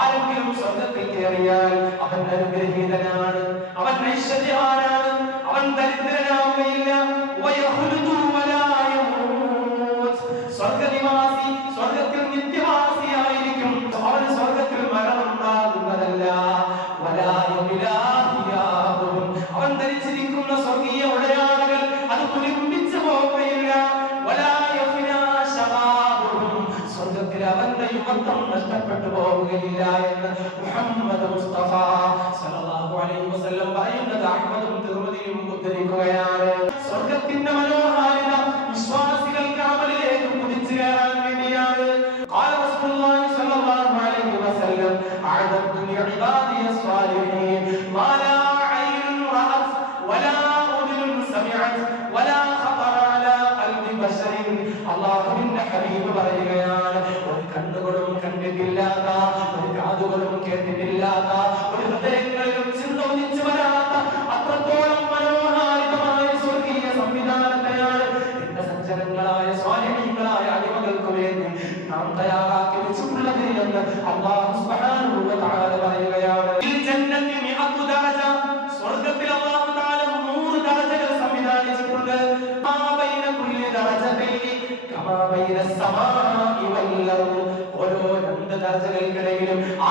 ആരെങ്കിലും സ്വർഗ്ഗത്തിൽ കയറിയാൽ അവൻ അനുഗ്രഹീതനാണ്, അവൻ ഐശ്വര്യവാനാണ്, അവൻ ദരിദ്രനാവുകയില്ല. സ്വർഗ്ഗനിവാസി സ്വർഗ്ഗത്തിൽ നിത്യവാസിയായിരിക്കും. അവന് സ്വർഗ്ഗത്തിൽ മരണമുണ്ടാകുന്നതല്ല. അവൻ ധരിച്ചിരിക്കുന്ന സ്വർഗീയ ഉടയാടകൾ അത് തുലിമ്പിച്ചു പോവുകയില്ല. സ്വർഗ്ഗത്തിൽ അവന്റെ യുവത്വം നഷ്ടപ്പെട്ടു പോവുകയില്ല എന്ന് മുഹമ്മദ് മുസ്തഫ സല്ലല്ലാഹു അലൈഹി വസല്ലം പറയുന്നത് അഹ്മദും തിർമിദിയും ഉദ്ധരിക്കുകയാണ്. സ്വർഗ്ഗത്തിന്റെ മനോഹാരിത വിശ്വാസികൾക്ക് അമലിലേക്ക് കുതിച്ചു കയറാൻ വേണ്ടിയാണ്. ഖാല റസൂലുള്ളാഹി സ്വല്ലല്ലാഹു അലൈഹി വസല്ലം അഅദത്തു ലിഇബാദിയ സ്വാലിഹീൻ മാ ലാ ഐനുൻ റഅത് വലാ ഉദുനുൻ സമിഅത് വലാ ഖതറ അലാ ഖൽബി ബശറിൻ. അല്ലാഹുവിന്റെ ഹബീബ് പറയുകയാണ്, ഒരു കണ്ണുകളും കണ്ടിട്ടില്ലാത്ത, ഒരു കാതുകളും കേട്ടിട്ടില്ലാത്ത, ഒരു ഹൃദയങ്ങളിലും ചിന്ത ഉദിച്ചു വരാത്ത അത്രത്തോളം മനോഹാരിതമായ സ്വർഗീയ സംവിധാനത്തെയാണ് എന്റെ സജ്ജനങ്ങളായ സ്വാലിഹീങ്ങളായ അടിമകൾക്ക് വേണ്ടി നാം തയ്യാറാക്കി വെച്ചിട്ടുള്ളത് എന്ന് അല്ലാഹു സുബ്ഹാനഹു വ തആല പറയുകയാണ്. ഈ ജന്നത്തി മിഅതു ദറജ, സ്വർഗ്ഗത്തിൽ അല്ലാഹു തആല 100 ദറജകൾ സംവിധാനിച്ചിട്ടുണ്ട്. മാ ബൈന കുല്ലി ദറജതൈനി കമാ ബൈന സമാഇ വൽ അർദ്. ഓരോ 2 ദറജകൾക്കിടയിലും, ആ